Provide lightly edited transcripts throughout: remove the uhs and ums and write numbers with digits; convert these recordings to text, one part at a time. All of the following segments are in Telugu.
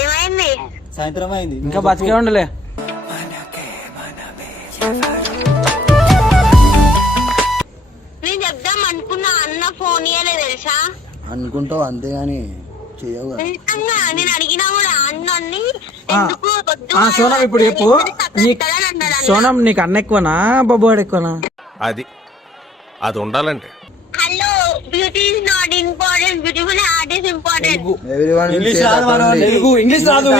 ఏమైంది? సాయంత్రం అయింది, ఇంకా బతికే ఉండలే. నేను చెప్దాం అనుకున్నా, అన్న ఫోన్ ఇయ్యలేదు తెలుసా. అనుకుంటావు అంతేగాని చెయ్యవు. నేను అడిగినా కూడా అన్నీ సోనం ఇప్పుడు చెప్పు, సోనం నీకు అన్న ఎక్కువనా బాబువాడు ఎక్కువనా? అది ఉండాలంటే hello, beauty is not important, beautiful heart is important. English రాదు, ఇంగ్లీష్ రాదు.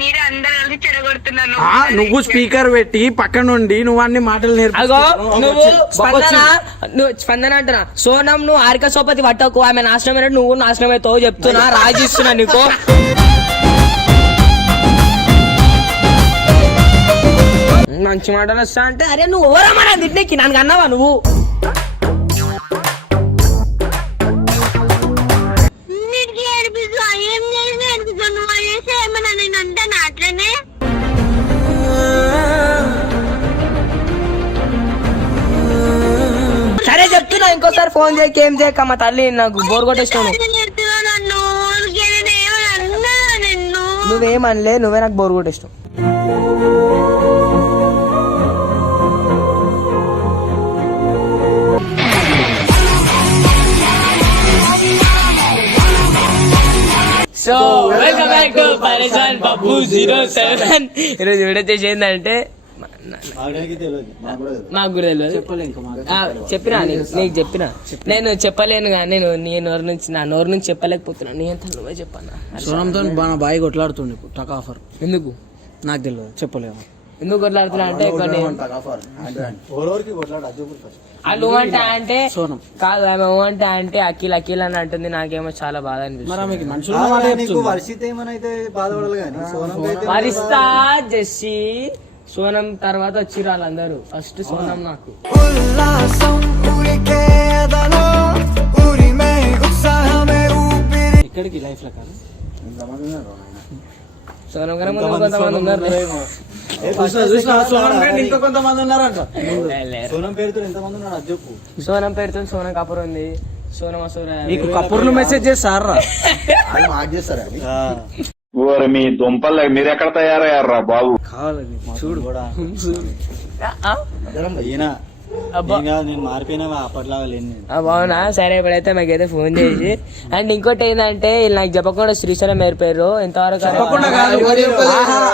మీరే అందరూ చెడగొడుతున్నాను. నువ్వు స్పీకర్ పెట్టి పక్క నుండి నువ్వు అన్ని మాటలు నువ్వు స్పందన అంటున్నా. సోనం నువ్వు హారిక సోపతి పట్టకు, ఆమె నాశనం అయినట్టు నువ్వు నాశనం అవుతావు చెప్తున్నా, రాజిస్తున్నా నీకు. మంచి మాటలు వస్తా అంటే అరే నువ్వు ఎవరమ్మా తిట్టేకి నన్ను అన్నావా నువ్వు? సరే చెప్తున్నా, ఇంకోసారి ఫోన్ చేయకి ఏం చేయక మా తల్లి నాకు బోర్ కొట్టేస్తాను. నువ్వేమనలే, నువ్వే నాకు బోర్ కొట్టేస్తావు. So welcome back to Pareshan Babu 07. ఈరోజు వీడియో చేసి ఏంటంటే నాకు కూడా తెలియదు, చెప్పినా నీకు చెప్పినా నేను చెప్పలేను కానీ నీ నోరు నుంచి నా నోరు నుంచి చెప్పలేకపోతున్నా. నీ అంతా నువ్వే చెప్పన్నా. సోనంతో బాగా కొట్లాడుతుండే టక్ ఆఫర్. ఎందుకు నాకు తెలియదు, చెప్పలేము. ఎందుకు కొట్లాడుతున్నా అంటే కొన్ని వాళ్ళు అంటే కాదు, ఆమె అంటే అఖిల్ అని అంటుంది. నాకేమో చాలా బాధ అనిపిస్తుంది. వరిస్తా జెస్సీ సోనం తర్వాత వచ్చి వాళ్ళందరూ. ఫస్ట్ సోనం నాకు ఇక్కడికి లైఫ్ లో కాదు. సోనం గారు ముందు కొంతమంది ఉన్నారు, ఇంకా కొంతమంది ఉన్నారంట. సోనం పేరుతో సోనం కపూర్ ఉంది, సోనం అసూర. నీకు కపూర్లు మెసేజ్ చేస్తారా? మీ దుంపలు మీరు ఎక్కడ తయారయ్యారా బాబు? కావాలని చూడు కూడా నేను మారిపోయినా అప్పట్లాగా లేని. బాగున్నా. సరే ఇప్పుడైతే మాకైతే ఫోన్ చేసి అండ్ ఇంకోటి ఏంటంటే వీళ్ళు నాకు చెప్పకుండా శ్రీశైలం ఏరిపోయారు. ఎంతవరకు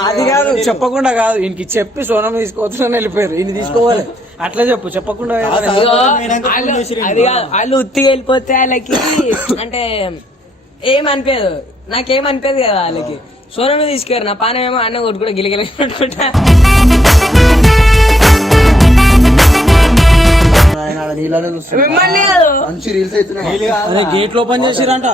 అది కాదు, చెప్పకుండా కాదు, ఈయనకి చెప్పి సోనం తీసుకోవచ్చు వెళ్ళిపోయారు. ఈయన తీసుకోవాలి అట్లా చెప్పు, చెప్పకుండా. అది కాదు, వాళ్ళు ఉత్తిగా వెళ్ళిపోతే వాళ్ళకి అంటే ఏమనిపించదు, నాకేమనిపించదు కదా వాళ్ళకి. సోనం తీసుకెళ్ళారు, నా పానం ఏమో అన్న కొట్టు కూడా గిలిగిలిట్టుకుంటా. మిమ్మల్ని కాదు, గేట్ లో ఓపెన్ చేసిరంట.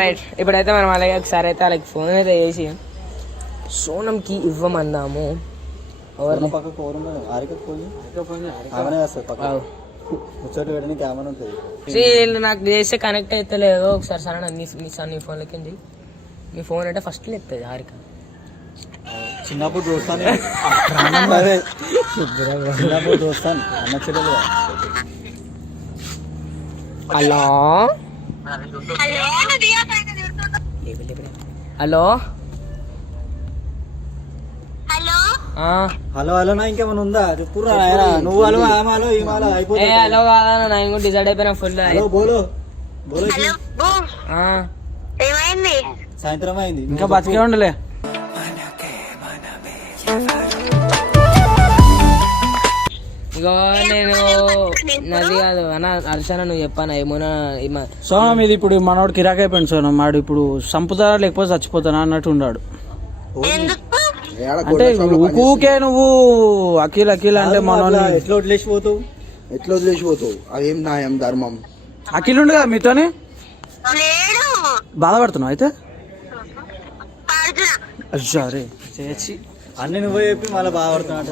రైట్. ఇప్పుడైతే మనం అలాగే ఒకసారి అయితే వాళ్ళకి ఫోన్ అయితే చేసి సోనంకి ఇవ్వమందాము. నాకు చేస్తే కనెక్ట్ అయితే లేదు. ఒకసారి సరే నీ ఫోన్ లెక్కింది. నీ ఫోన్ అంటే ఫస్ట్ ఎత్తుంది హారిక. చిన్నప్పుడు దోస్తాను అన్న చెల్లెలు. హలో హలో హలో హలో నా ఇంకేమైనా ఉందా చెప్పురా. నువ్వు హలో ఆమాలో ఈ మాలో అయిపోయింది. హలో కాదా, నేను కూడా డిసైడ్ అయిపోయినా ఫుల్. బోలో బోలో ఏమైంది? సాయంత్రం అయింది, ఇంకా బతికే ఉండలే. ఇగో నేను నది కాదు అన్న అర్చన, నువ్వు చెప్పాను ఏమోనా. సోనం ఇది ఇప్పుడు మనోడు కిరాక్ అయిపోయింది. సోనం వాడు ఇప్పుడు సంపుతారా లేకపోతే చచ్చిపోతానా అన్నట్టు ఉన్నాడు. అంటే ఊకే నువ్వు అఖిల్ అంటే మనోని ఎట్లా వదిలేసిపోతావు? అదేం న్యాయం ధర్మం? అఖిల్ ఉండు కదా మీతోనే బాధపడుతున్నావు అయితే. అరే చేసి అన్ని నువ్వే చెప్పి మళ్ళీ బాధపడుతున్నా.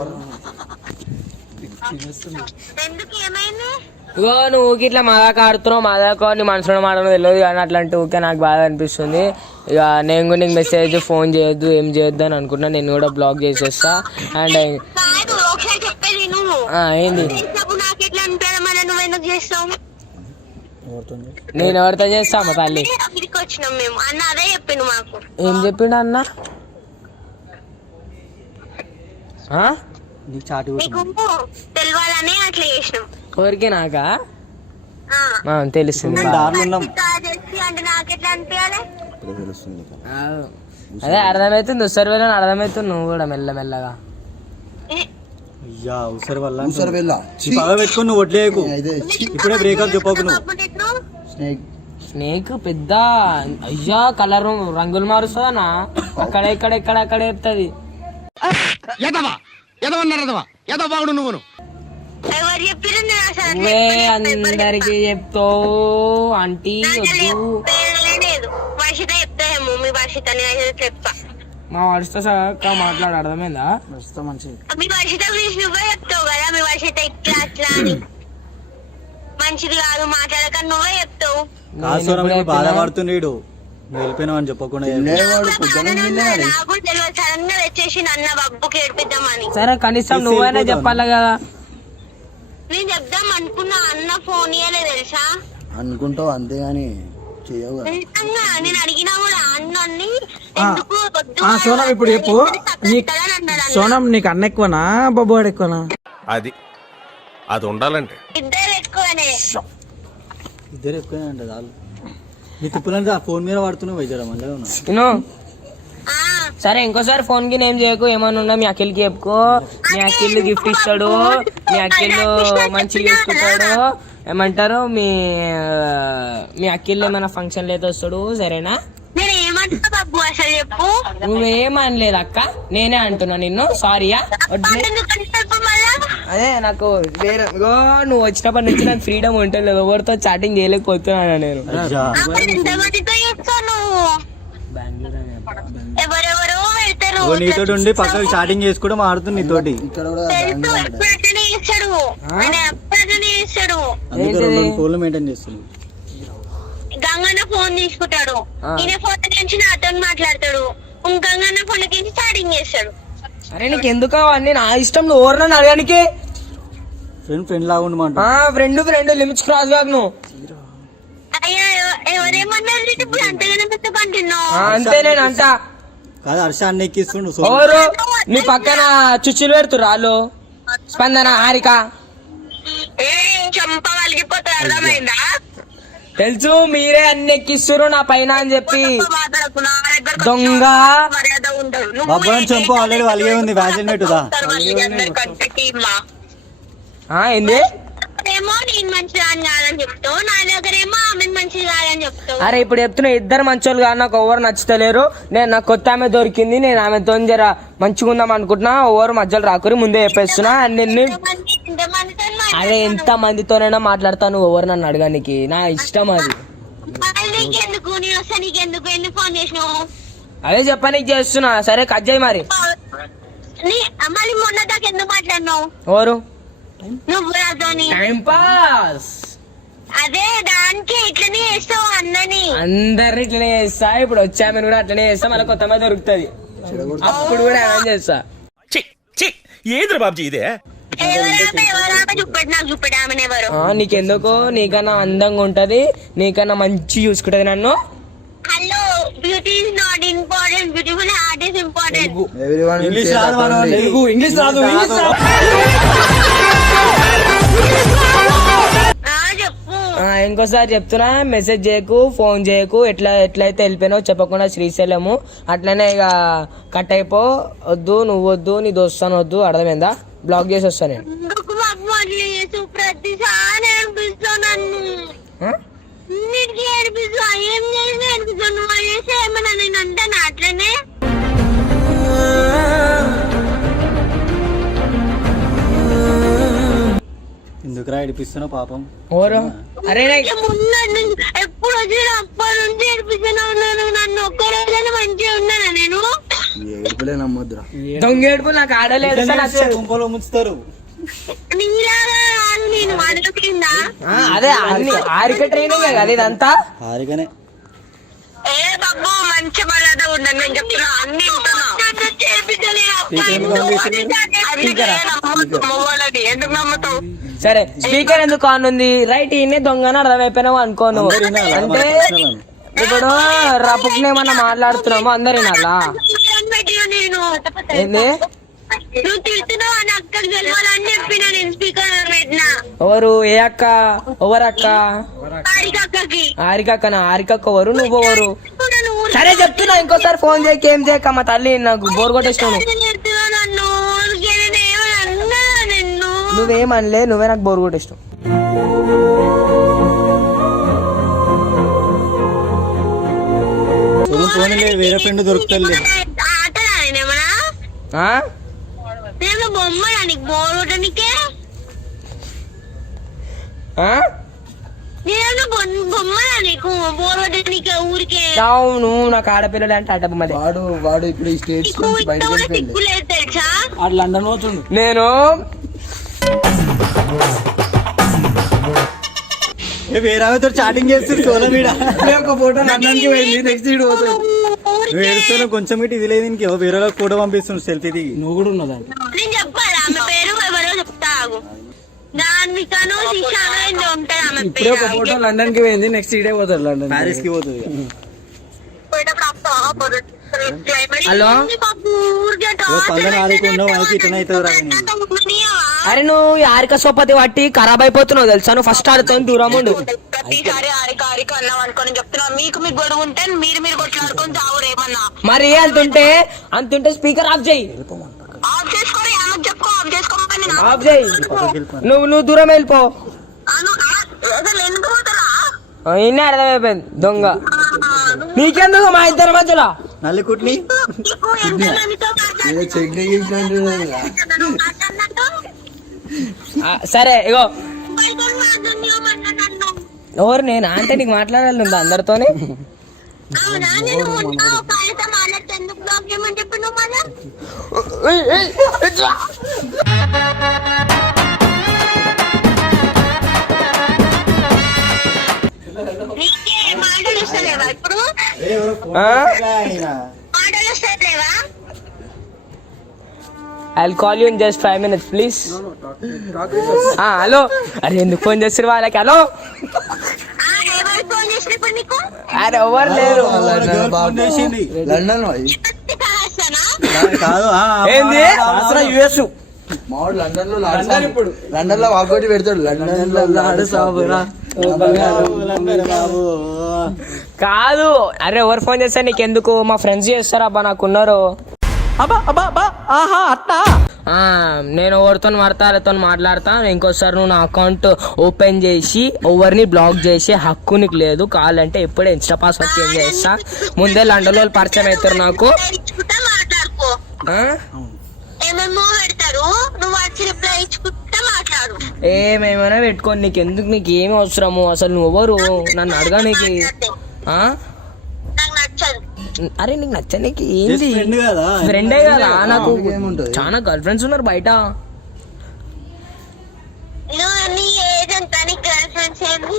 ఇగో నువ్వు ఊకి ఇట్లా మాదాక ఆడుతున్నావు, మాదాక నీ మనసులో మాడడం తెలియదు కానీ అట్లాంటి ఊకే నాకు బాధ అనిపిస్తుంది. ఇక నేను కూడా నీకు మెసేజ్ ఫోన్ చేయొద్దు ఏం చేయొద్దు అని అనుకుంటున్నా. నేను కూడా బ్లాక్ చేసేస్తా. అండ్ కాదు ఒకసారి చెప్పేది నువ్వు ఏంది నాకు ఎట్లా అనిపించాలి, మరి నువ్వు ఎందుకు చేస్తావు? నేను ఎవరితో చేస్తా మా తల్లి? ఇక్కడికి వచ్చినాం మేము అన్న, అదే చెప్పిండు మాకు. ఏం చెప్పిండు అన్న? నీకు చాటి నీకు తెలవాలని అట్లా చేసినాం. ఎవరికి నాకా? తెలుస్తుంది. దారులు ఉన్నాం. అంటే నాకు ఎట్లా అనిపించాలి? తెలుస్తుంది. అదే అర్థమవుతుంది, ఉసరి వెళ్ళని అర్థమవుతుంది. నువ్వు కూడా మెల్లమెల్లగా అయ్యా ఉసరి వల్ల సరే వెళ్ళా పగ పెట్టుకుని నువ్వు వడ్లేకు. ఇప్పుడే బ్రేకప్ చెప్పకు నువ్వు. స్నేక్ స్నేక్ పెద్ద అయ్యా కలర్ రంగులు మారుస్తుందనా? అక్కడ ఇక్కడ ఇక్కడ అక్కడ చెప్తుంది. ఎవరు చెప్పిరు? నువ్వే అందరికి చెప్తావు ఆంటీ వద్దు. లేదు వర్షిత చెప్తాయేమో, మీ వర్షిత చెప్తా. మా వర్షిత మాట్లాడు అర్థమైందా? మీ వర్షిత గురించి నువ్వే చెప్తావు కదా, మీ వర్షిత ఇట్లా అట్లా అని మంచిది కాదు మాట్లాడక నువ్వే చెప్తావు. బాధపడుతున్నాడు నువ్వు వెళ్ళిపోయినావు అని చెప్పకుండా. నాకు తెలియదు, సడన్ గా వచ్చేసి అన్న బబ్బుకి ఏడిపిద్దామని. సరే కనీసం నువ్వైనా చెప్పాలి కదా. నేను చెప్దాం అనుకున్నా, అన్న ఫోన్ ఇయ్యలేదు తెలుసా. అనుకుంటావు అంతేగాని చెయ్యవు కదా. నిజంగా నేను అడిగినా కూడా అన్నీ ఎందుకు వద్దు సోనం ఇప్పుడు చెప్పు. సోనం నీకు అన్న ఎక్కువనా బాబువాడు ఎక్కువనా? అది ఉండాలంటే ఇద్దరు ఎక్కువనే. ఇద్దరు ఎక్కువనే అంట చాలు. నీ తిప్పులంటే ఆ ఫోన్ మీద పడుతున్నావు వైద్యరా మళ్ళీ ఉన్నా. సరే ఇంకోసారి ఫోన్ కి ఏం చేయకు. ఏమన్నా ఉన్నా మీ అఖిల్కి చెప్పుకో. మీ అఖిల్ గిఫ్ట్ ఇస్తాడు, మీ అఖిల్ మంచిగా చూసుకుంటాడు. ఏమంటారు మీ అఖిల్ ఏమైనా ఫంక్షన్ అయితే వస్తాడు. సరేనా? నేను ఏమంటా బాబు అసలు చెప్పు. నువ్వేమనలేదు అక్క, నేనే అంటున్నా నిన్ను. సారీయా? అదే నాకు వేరే నువ్వు వచ్చినప్పటి నుంచి నాకు ఫ్రీడమ్ ఉంటుంది, ఎవరితో చాటింగ్ చేయలేకపోతున్నాను నేను. ఎంతమందితో చెప్తాను? ఎవరెవరో వెళ్తారు. నీతో ఉండి పక్కకి స్టార్టింగ్ చేసి కూడా మారుతుంది నీతోటి. ఇక్కడ కూడా తెలుసు ఎప్పుడైనా చేస్తాడు, ఆయన ఎప్పుడైనా చేస్తాడు. ఫోన్లు మెయింటైన్ చేస్తుంది. గంగన్న ఫోన్ తీసుకుంటాడు, ఈయన ఫోన్ నుంచి నాతో మాట్లాడతాడు, గంగన్న ఫోన్ నుంచి స్టార్టింగ్ చేస్తాడు. అరే నీకు ఎందుకు అవన్నీ? నా ఇష్టం. నువ్వు ఎవరన్నా అడగానికి ఫ్రెండ్ లాగా ఉండమంట. ఫ్రెండ్ లిమిట్స్ క్రాస్ కాకు నువ్వు. అయ్యా ఎవరేమన్నారు ఇప్పుడు అంతగానే పెట్టుకుంటున్నావు? అంతే నేను అంట కాదు. హర్ష అన్న ఎక్కిస్తుండు. ఎవరు నీ పక్కన చుచ్చులు పెడుతురు వాళ్ళు? స్పందన, హారిక. చంప వలిగిపోతారు, అర్థమైందా? తెలుసు మీరే అన్ని ఎక్కిస్తురు నా పైన అని చెప్పి. దొంగ బాబాని చంపు ఆల్రెడీ వాళ్ళగే ఉంది. వ్యాజిల్ నెట్టుదా ఏంది? ఏమో నేను మంచిదాన్ని కాదని చెప్తావు, నా దగ్గర ఏమో ఆమె మంచిది కాదని చెప్తావు. అరే ఇప్పుడు చెప్తున్నా, ఇద్దరు మంచోళ్ళు కాదు, నాకు ఎవరు నచ్చుతలేరు. నాకు కొత్త ఆమె దొరికింది, నేను ఆమెతో జర మంచిగా ఉందాం అనుకుంటున్నా. ఎవరు మధ్యలో రాకురి ముందే చెప్పేస్తున్నా. అరే ఎంత మందితోనైనా మాట్లాడతాను, ఎవరు నన్ను అడగానికి. నా ఇష్టం అది. నీకెందుకు? నేను వస్తా నీకెందుకు? ఎందుకు ఫోన్ చేసినావు? అదే చెప్పనీకి చేస్తున్నా. సరే కట్ చేయి మరి. మళ్ళీ మొన్న దాకా ఎందుకు మాట్లాడినావు? ఎవరు? నువ్వు నాతోని టైం పాస్. అదే దానికి ఇట్లనే చేస్తావు అందరినీ. అందరిని ఇట్లనే చేస్తా. ఇప్పుడు వచ్చామని కూడా అట్లనే చేస్తా. మళ్ళీ కొత్త మంది దొరుకుతుంది, అప్పుడు కూడా ఏమని చేస్తా. ఏది బాబుజీ ఇదే? చూపెట్టి నాకు చూపెట్టి ఆమె ఎవరు? నీకెందుకు? నీకన్నా అందంగా ఉంటది, నీకన్నా మంచి చూసుకుంటది నన్ను. Hello, beauty is not important, beautiful heart is important. English రాదు. ఇంగ్లీష్ రాదు. చెప్పు. ఇంకోసారి చెప్తున్నా, మెసేజ్ చేయకు, ఫోన్ చేయకు. ఎట్లయితే వెళ్ళిపోయినావు చెప్పకుండా శ్రీశైలము అట్లనే ఇక కట్ అయిపో. వద్దు, నువ్వు వద్దు, నీ దోస్తాను వద్దు, అర్థమైందా? బ్లాక్ చేసి వస్తా నేను. ప్రతిసారి ఏడిపిస్తావు నన్ను, అన్నిటికీ ఏడిపిస్తావు. ఏం చేసి ఏడిపిస్తావు? నువ్వు చేస్తే ఏమన్నా నేను అంటాను అట్లనే. ఎందుకురా ఏడిపిస్తున్నావు పాపం? ఎవరు? అరే ఎప్పుడు వచ్చిన అప్పటి నుంచి ఏడిపిస్తూనే ఉన్నాను. నన్ను ఒక్కరోజైనా మంచిగా ఉన్నానా నేను? ఏడుపులే నమ్మొద్దురా. దొంగ ఏడుపు నాకు ఆడలేదు. గుంపలో ముంచుతారు. నీలాగా కాదు నేను అడుగుతుందా అదే అన్ని ఆరిక ట్రైనింగ్ కదా ఇదంతా. హారికనే ఏ బాబు మంచి మర్యాద ఉండదు నేను చెప్తున్నా అన్ని ఎందుకు నమ్ముతావు? సరే స్పీకర్ ఎందుకు ఆన్ ఉంది? రైట్ ఈయనే దొంగని అర్థమైపోయినావు అనుకోను. అంటే ఇప్పుడు రపుకుని ఏమన్నా మాట్లాడుతున్నాము అందరు వినాలా? నేను ఏంది నువ్వు తిడుతున్నావు అని అక్కడికి వెళ్ళాలని చెప్పిన నేను స్పీకర్ పెట్టినా. ఎవరు? ఏ అక్క? ఎవరక్క? అక్కకి ఆరికక్కనా? ఆరికక్క ఎవరు? నువ్వెవరు? సరే చెప్తున్నా ఇంకోసారి ఫోన్ చేయక ఏం చేయక మా తల్లి నాకు బోర్ కొట్టేసినావు. నన్ను ఏమన్నా నిన్ను నువ్వేమనలే, నువ్వే నాకు బోర్ కొట్టేసినావు. పోనీ వేరే ఫ్రెండ్ దొరుకుతుంది. ఆటలా నేనేమన్నా ఆ? నేను బొమ్మ నీకు బోర్ కొట్టడానికే ఆ? నేను బొమ్మ నీకు బోర్ కొట్టడానికే ఊరికే అవును నాకు ఆడపిల్లలు అంటే అడ్డ బొమ్మలే. వాడు ఇప్పుడు ఈ స్టేట్స్ నుంచి బయటకు వెళ్ళిపోయింది. సిగ్గులేదు తెలుసా? ఆడు లండన్ పోతుండు. నేను వేరే ఆమెతో చాటింగ్ చేస్తుంది సోలో మీద. ఒక ఫోటో లండన్కి వెళ్ళి నెక్స్ట్ ఇటు పోతాడు. వేడుస్తాను కొంచెం ఇటు ఇది లేదు ఇంకో వేరే వాళ్ళకి ఫోటో పంపిస్తుంది సెల్ఫీ దిగి. నువ్వు కూడా ఉన్నదాన్ని. నేను చెప్పాలి ఆమె పేరు ఎవరో చెప్తాగు. దానికను శిశాను ఉంటాయి ఆమె ఇప్పుడే ఒక ఫోటో లండన్ కి పోయింది, నెక్స్ట్ ఇడే పోతాడు లండన్. ప్యారిస్ కి పోతుంది. హలో స్పందన ఆడుకున్నావు వాళ్ళకి ఇట్లా అవుతుంది రా. అరే నువ్వు ఈ ఆరిక సోపతి పట్టి ఖరాబ్ అయిపోతున్నావు తెలుసా? నువ్వు ఫస్ట్ ఆడుతావు దూరం ఉండు. ప్రతిసారి ఆరిక అన్నావు అనుకోని చెప్తున్నా. మీకు గొడవ ఉంటే మీరు కొట్లాడుకొని తావురు ఏమన్నా. మరి అంతుంటే స్పీకర్ ఆఫ్ చేయి. ఆఫ్ చేసుకోరు ఆమెకు చెప్పుకో ఆఫ్ చేసుకోమని. ఆఫ్ చేయి. నువ్వు దూరం వెళ్ళిపో. అసలు ఎందుకు పోతారా? ఇన్నే అర్థమైపోయింది దొంగ. నీకెందుకు మా ఇద్దరి మధ్యలో? నల్లి కుట్ని సరే ఇగో ఎవరు నేనా అంటే నీకు మాట్లాడాలి ఉందా అందరితోనే? మాటలు ఇస్తలేవా ఇప్పుడు? మాటలు ఇస్తలేవా? I'll call you in just 5 minutes, please. Hello అరే ఎందుకు ఫోన్ చేస్తారు వాళ్ళకి? హలో ఎవరు ఫోన్ చేసినప్పుడు నీకు? అరే ఎవరు లేరు. లండన్ కాదు ఏంది యుఎస్ మావాడు లండన్ లో లండన్ లో వాకోటి పెడతాడు. లండన్ లో బాబు కాదు. అరే ఎవరు ఫోన్ చేస్తారు నీకెందుకు? మా ఫ్రెండ్స్ చేస్తారు అబ్బా నాకున్నారు. నేను ఎవరితో వాళ్ళతో మాట్లాడతా. ఇంకోసారి నువ్వు నా అకౌంట్ ఓపెన్ చేసి ఎవరిని బ్లాక్ చేసి హక్కు నీకు లేదు. కావాలంటే ఇప్పుడే ఇన్స్టా పాస్వర్డ్ చేంజ్ చేస్తా. ముందే లండన్ వాళ్ళు పరిచయం అవుతారు నాకు. మాట్లాడుకో ఏమేమో పెడతారు నువ్వు వచ్చి రిప్లై ఇచ్చుకుంటా మాట్లాడు. ఏమేమైనా పెట్టుకోండి నీకు ఎందుకు? నీకు ఏమి అవసరము? అసలు నువ్వు ఎవరు నన్ను అడగా? నీకు నాకు నచ్చదు. అరే నీకు నచ్చనీకి ఏంది? కదా ఫ్రెండే కదా నాకు. చాలా గర్ల్ ఫ్రెండ్స్ ఉన్నారు బయట. నీ ఏజ్ ఎంత? నీ గర్ల్ ఫ్రెండ్స్ ఏంది?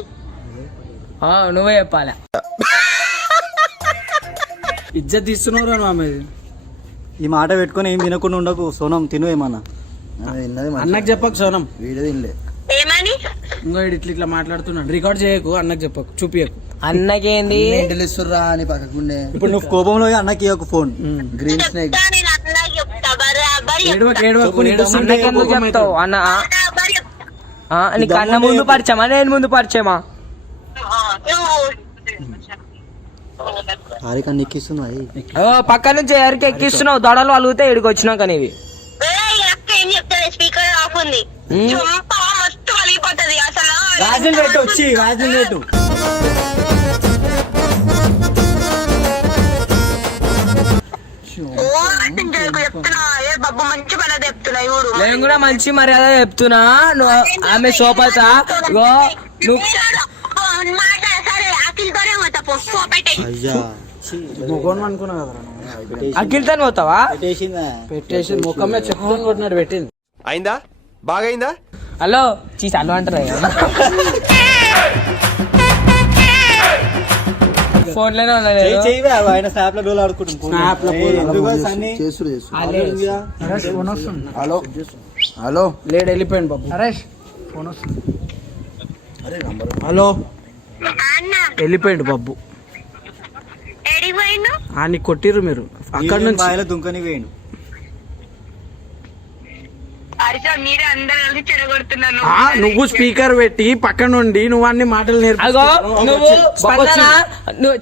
నువ్వే చెప్పాలా? ఇజ్జత్ తీస్తున్నావు ఆమె. ఈ మాట పెట్టుకొని ఏం తినకుండా ఉండకు సోనం. తిను ఏమన్నా. అన్నకు చెప్పకు సోనం. వీడియో తినలే ఏమని? ఇంకో ఇట్లా మాట్లాడుతున్నాడు. రికార్డ్ చేయకు, అన్నకు చెప్పకు, చూపియకు. అన్నకేంది ఇస్తుర్రా అని పక్కకుండే. ఇప్పుడు నువ్వు కోపంలో అన్నకి ఒక ఫోన్ గ్రీన్ స్నేక్ నేను అట్లా చెప్తా. ఏడవకు, అన్నకి ఎందుకు చెప్తావు? అన్న నీకు అన్న ముందు పరిచయమా నేను ముందు పరిచయమా? హారిక ఎక్కిస్తుంది. పక్క నుంచి ఎవరికి ఎక్కిస్తున్నావు? దొడలు అలిగితే ఇడికి వచ్చినాక నీవి. ఏం చెప్తాను? స్పీకర్ ఆఫ్ ఉంది. మస్తు వలిగిపోతుంది అసలు. రాజులు రేటు వచ్చి రాజులు రేటు చెప్తున్నా. ఏ బాబు మంచి పని చెప్తున్నా. ఇవుడు నేను కూడా మంచి మర్యాద చెప్తున్నా. నువ్వు ఆమె సోపత నువ్వు సరే అఖిల్తోనే పోతా. అయ్యా ముఖం అనుకున్నా కదా. అఖిల్తో పోతావా? పెట్టేసి ముఖం మీద చెప్పుకొని కొట్టినాడు. పెట్టింది అయిందా? బాగైందా? హలో చలో అంటారు ఫోన్ లోనే చెయ్యి ఆయన స్నాప్ లో డోలు ఆడుకుంటాం. హలో హలో లేడు వెళ్ళిపోయింది బాబు. హలో వెళ్ళిపోయిండు బాబు. ఎడిపోయిండు అని కొట్టిర్రు మీరు అక్కడ నుంచి. బాయిలో దుంకని వేయండు. అరిసా మీరే అందరూ కలిసి చెడగొడుతున్నాను. నువ్వు స్పీకర్ పెట్టి పక్క నుండి నువ్వు అన్ని మాటలు అగో నువ్వు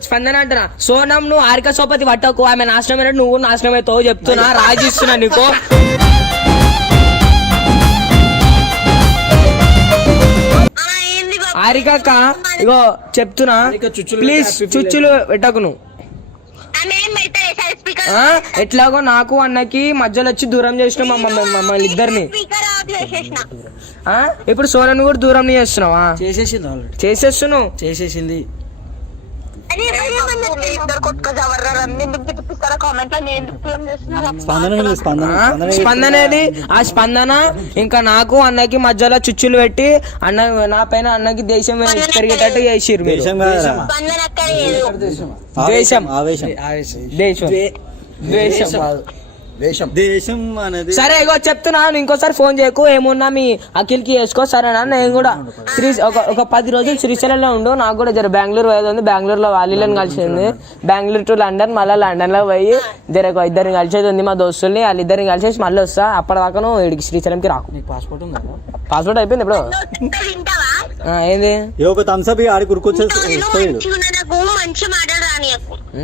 స్పందన అంటున్నా. సోనం నువ్వు హారిక సోపతి పట్టకు, ఆమె నాశనం అయినట్టు నువ్వు నాశనం అవుతావు చెప్తున్నా, రాజిస్తున్నా నీకు. హారిక ఇగో చెప్తున్నా ప్లీజ్ చుచ్చులు పెట్టకు నువ్వు. ఎట్లాగో నాకు అన్నకి మధ్యలో వచ్చి దూరం చేసిన మమ్మల్ని ఇద్దరిని. ఇప్పుడు సోనను కూడా దూరం చేస్తున్నావా? చేసేసింది ఆల్రెడీ. చేసేస్తున్నావు. చేసేసింది. స్పందనేది ఆ స్పందన ఇంకా నాకు అన్నకి మధ్యలో చుచ్చులు పెట్టి అన్న నా పైన అన్నకి దేశం పెరిగేటట్టు చేసిర్రు. దేశం దేశం అనేది. సరే ఇగో చెప్తున్నా, ఇంకోసారి ఫోన్ చేయకు. ఏమున్నా మీ అఖిల్కి వేసుకో సరేనా? నేను కూడా ఒక 10 రోజులు శ్రీశైలంలో ఉండు. నాకు కూడా జర బెంగళూరు పోయేది ఉంది. బెంగళూరులో వాళ్ళని కలిసింది. బెంగళూరు టు లండన్, మళ్ళీ లండన్ లో పోయి జర ఇద్దరిని కలిసేది ఉంది మా దోస్తుల్ని. వాళ్ళిద్దరిని కలిసేసి మళ్ళీ వస్తా. అప్పటిదాకా నువ్వు ఇక్కడికి శ్రీశైలంకి రాకు. నీకు పాస్పోర్ట్ ఉందా? పాస్పోర్ట్ అయిపోయింది ఇప్పుడు. ఏంది ఒక థమ్స్అప్ ఆడి కురుకొచ్చేది.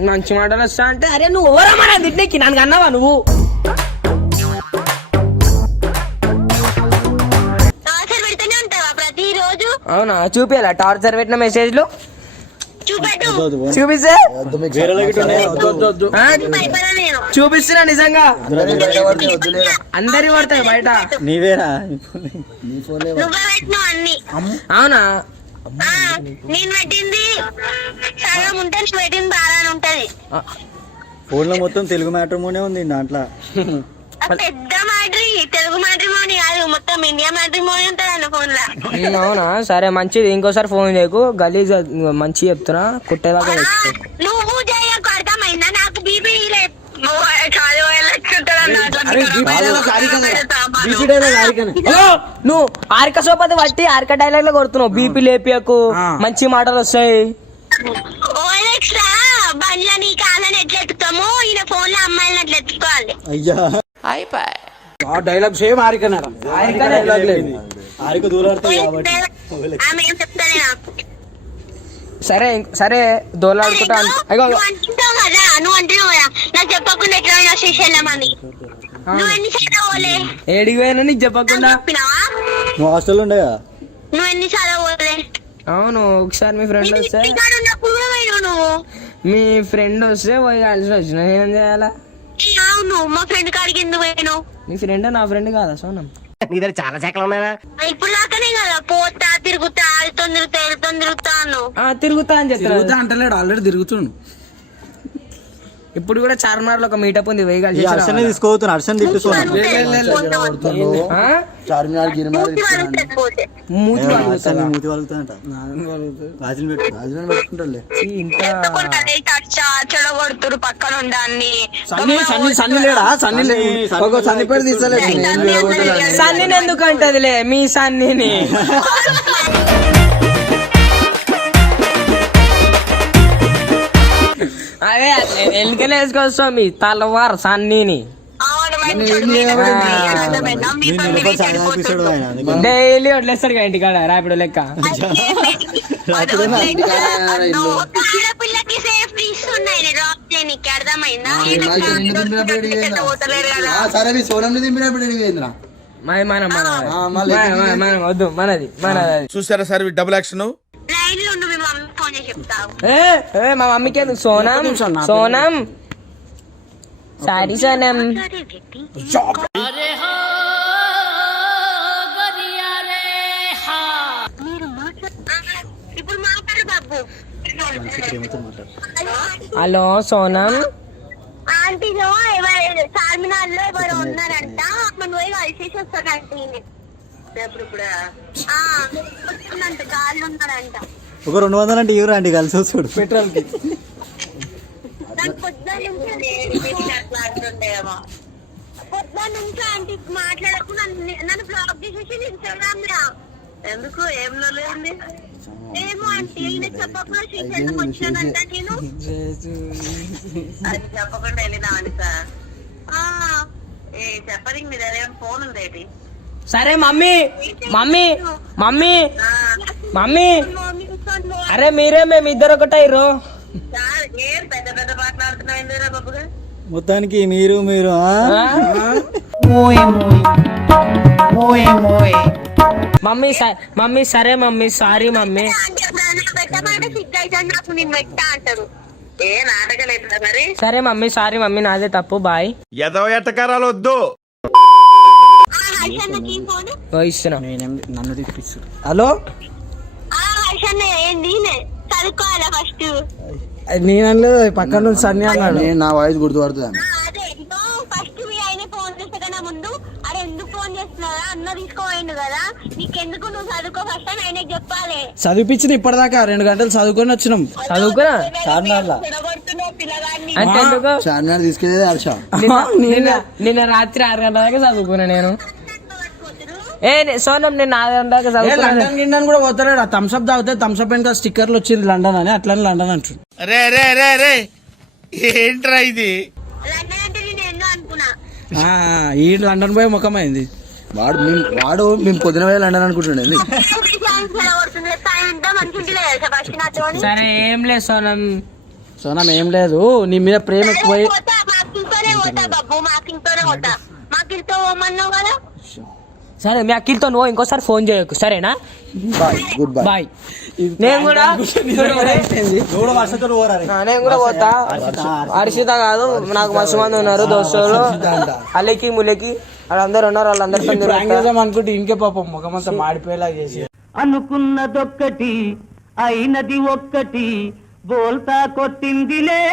మంచి మాటలు వస్తా అంటే అరే నువ్వు ఓరమ్మా దిడ్డెక్కి నన్ను అన్నావా నువ్వు? అవునా చూపియాలా టార్చర్ పెట్టిన మెసేజ్లు? చూపిస్తే చూపిస్తున్నా నిజంగా. అందరి పడతాయి బయట. నీవేనా? అవునా? నేను పెట్టింది సగం ఉంటే నువ్వు పెట్టింది బాగా ఉంటది. ఫోన్ లో మొత్తం తెలుగు మ్యాట్రిమోనీ ఉంది దాంట్లో. పెద్ద మ్యాట్రీ, తెలుగు మ్యాట్రిమోనీ కాదు, మొత్తం ఇండియా మ్యాట్రిమోనీ ఉంటది అన్న ఫోన్ లో. అవునా? సరే మంచిది. ఇంకోసారి ఫోన్ చేయకు. గలీజ్ మంచి చెప్తున్నా, కుట్టేదాకా నువ్వు చేయకు, అర్థమైందా? నాకు బీపీ నువ్వు ఆరిక సోపతి బట్టి ఆరిక డైలాగ్ లో కొడుతున్నావు. బీపీ లేపియకు, మంచి మాటలు వస్తాయి. బండ్ల నీ కాళ్ళని ఎట్లా ఎత్తుతాము, ఈయన ఫోన్ లో అమ్మాయిని అట్లా ఎత్తుకోవాలి. అయ్యా డైలాగ్ సేమ్ ఆరిక డైలాగ్ లేదు. ఆరిక దూరాడుతుంది కాబట్టి ఆమె ఏం చెప్తానే నాకు. సరే సరే దోలాడుకుంటా. నువ్వు అంటున్నావు కదా, నాకు చెప్పకుండా ఎట్లా శ్రీశైలం అని. నువ్వు ఎన్నిసార్లు పోలే? ఏడికి పోయినా నీకు చెప్పకుండా. నువ్వు హాస్టల్ ఉండే కదా? నువ్వు ఎన్నిసార్లు పోలే? అవును, ఒకసారి మీ ఫ్రెండ్ వస్తే నువ్వు మీ ఫ్రెండ్ వస్తే పోయి కలిసి వచ్చిన. ఏం చేయాలా? అవును, మా ఫ్రెండ్ కాడికి ఎందుకు పోయినావు? మీ ఫ్రెండ్ నా ఫ్రెండ్ కాదా సోనం? చాలా శాఖలు ఉన్నాయా? ఇప్పుడు దాకానే కదా పోతా తిరుగుతా ఆడుతో తిరుగుతా అన్నావు. తిరుగుతా అని చెప్తా అంటలేడు, ఆల్రెడీ తిరుగుతుండు. ఇప్పుడు కూడా చార్మినార్ లో ఒక మీటప్ ఉంది, పోయి కలిసి హర్షనే తీసుకోవద్దు. హర్షన్ తిట్టుకోవాలి. చార్మినార్ గిరిమార్ మూతి మూతి వాళ్ళుతాయంట. రాజులు పెట్టుకుంటారులే. చెడగొడుతురు పక్కన ఉండాన్ని. సన్ని లేడా? సన్ని పేరు తీసలేదు. సన్నీని ఎందుకు అంటదిలే మీ సన్నీని. అదే ఎందుకనే వేసుకొస్తావు మీ తలవారు సన్నీని. డైలీ వదిలేస్తారు కదా ఇంటికాడ రాపిడో లెక్క. పిల్లకి సేఫ్టీ ఇస్తున్నాయి డ్రాప్ చేయడానికి, అర్థమైందా? సరే మీ సోనంని దింపినప్పుడు మనం వద్దు, మనది చూసారా సార్ డబుల్ యాక్షన్. లైన్ లో మీ మమ్మీ ఫోన్ చేసి చెప్తావు. మా మమ్మీకి ఎందుకు? సోనం సారీ సోనం. ఇప్పుడు మాట్లాడు బాబు. హలో సోనం. ఆంటీలో చార్మినార్ లో ఎవరు ఉన్నారంట, మనం పోయి కలిసేసి వస్తాడంటే. వస్తుందంట గాలి ఉన్నాడంట. ఒక 200 అంటే ఇవ్వరా అండి కలిసి వస్తాడు పెట్రోల్ కి. నాకు పొద్దున్న నుంచి ఆంటీ మాట్లాడకు నన్ను బ్లాక్ చేసేసి ఇన్స్టాగ్రామ్ లా. ఎందుకు ఏం లేదండి? ఏమో ఆంటీ నేను చెప్పకుండా శ్రీశైలం వచ్చానంట. నేను అది చెప్పకుండా వెళ్ళినామని సార్. చెప్పడానికి మీ దగ్గర ఫోన్ ఉందేటి? సరే మమ్మీ మమ్మీ మమ్మీ మమ్మీ అరే మీరే మేము ఇద్దరు ఒకటైరు. ఏం పెద్ద పెద్ద మాట్లాడుతున్నావు బాబుగా? మొత్తానికి మీరు మమ్మీ మమ్మీ సరే మమ్మీ సారీ మమ్మీ. పెట్టమంటే సిగ్గు అయితే నాకు నేను పెట్టా అంటారు. ఏ నాటకలేదు మరి. సరే మమ్మీ సారీ మమ్మీ నాదే తప్పు బాయ్. ఎదవ ఎట్టకారాలు వద్దు. హర్షన్నకి ఫోన్ ఇస్తున్నా. నన్ను తిప్పిస్తారు. హలో హర్షన్న ఏంది చదువుకోవాలా ఫస్ట్? నేనలేదు పక్కన నుంచి సన్ని అన్నాడు. నేను నా వాయిస్ గుర్తుపడుతుంది. అదే ఫస్ట్ మీ ఆయన ఫోన్ చేస్తే కన్నా ముందు అరే ఎందుకు ఫోన్ చేస్తున్నారా అన్న తీసుకోపోయిండు కదా నీకెందుకు నువ్వు చదువుకో ఫస్ట్ అని ఆయనకి చెప్పాలి. చదివిపించింది ఇప్పటిదాకా 2 గంటలు చదువుకొని వచ్చినాం. చదువుకున్నా చెడగొడుతున్నావు పిల్లగాడిని. అంటే ఎందుకు చార్మినార్ తీసుకెళ్ళేది హర్ష. నిన్న రాత్రి 6 గంటల దాకా చదువుకున్నా నేను. సోనం నేను 6 గంటల దాకా చదువుకున్నా. లండన్ గిన్నెని కూడా పోతాడు. థమ్స్అప్ తాగితే థమ్స్అప్ వెనక స్టిక్కర్లు వచ్చింది లండన్ అని, అట్లని లండన్ అంటాడు. రే రే రే రే ఏంట్రా ఇది? లండన్ అంటే నేను ఎన్నో అనుకున్నా. ఈ లండన్ పోయే ముఖమైంది. వాడు మేము పొద్దున వేళ లండన్ అనుకుంటుండే. ఫస్ట్ నాతో సరే ఏం లేదు సోనం. సోనం ఏం లేదు, నీ మీద ప్రేమ ఎక్కువ. మాకింతోనే పోతా బాబు, మాకింతోనే పోతా. మాకింతో పోమన్నావు కదా. సరే మీ అఖిల్తో నువ్వు ఇంకోసారి ఫోన్ చేయకు సరేనా? Bye, good bye. బాయ్. నేను కూడా నేను కూడా పోతా. హర్షిత కాదు నాకు మస్తు మంది ఉన్నారు దోస్తులు, అలికి ములికి వాళ్ళందరూ ఉన్నారు. వాళ్ళందరితో అనుకుంటే ఇంకే పాపం ముఖమంతా మాడిపోయేలా చేసి. అనుకున్నదొక్కటి అయినది ఒక్కటి బోల్తా కొట్టిందిలే.